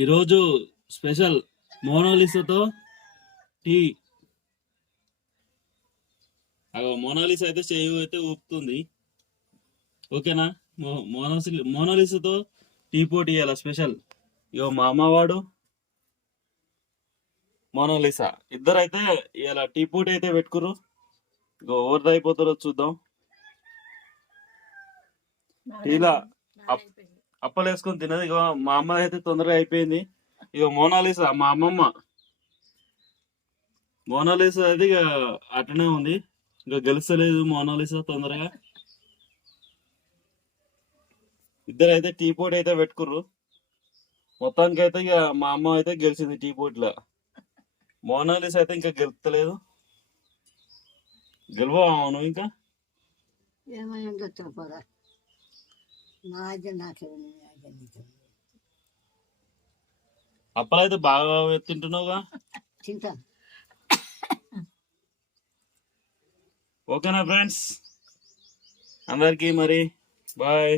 ఈరోజు special మోనాలిసాతో tea. Mona Lisa అయితే చెయ్యి అయితే ఊపుతుంది. ఓకేనా? మోనాలిసాతో టీ పోటీ ఇవ్వాల స్పెషల్. ఇగో మా అమ్మవాడు మోనాలిసా ఇద్దరు అయితే ఇలా టీ పోటీ అయితే పెట్టుకురు. ఇగో ఎవరిది అయిపోతారో చూద్దాం. టీలా అప్పలు వేసుకొని తినదు. ఇగో మా అమ్మ అయితే తొందరగా అయిపోయింది. ఇగో మోనాలిసా మా అమ్మమ్మ మోనాలిసా అయితే ఇక అట్లనే ఉంది. ఇంకా గెలుస్తలేదు మోనాలిసా తొందరగా. ఇద్దరు అయితే టీ పోటీ అయితే పెట్టుకుర్రు. మొత్తానికి అయితే ఇక మా అమ్మ అయితే గెలిచింది టీ పోటీలో. మోనాలిసా అయితే ఇంకా గెలుస్తలేదు. గెలవా నువ్వు ఇంకా? ఏమైందో చెప్పరా, అప్పలైతే బాగా తింటున్నావుగా. తింటా. ఓకేనా ఫ్రెండ్స్, అందరికి మరి బాయ్.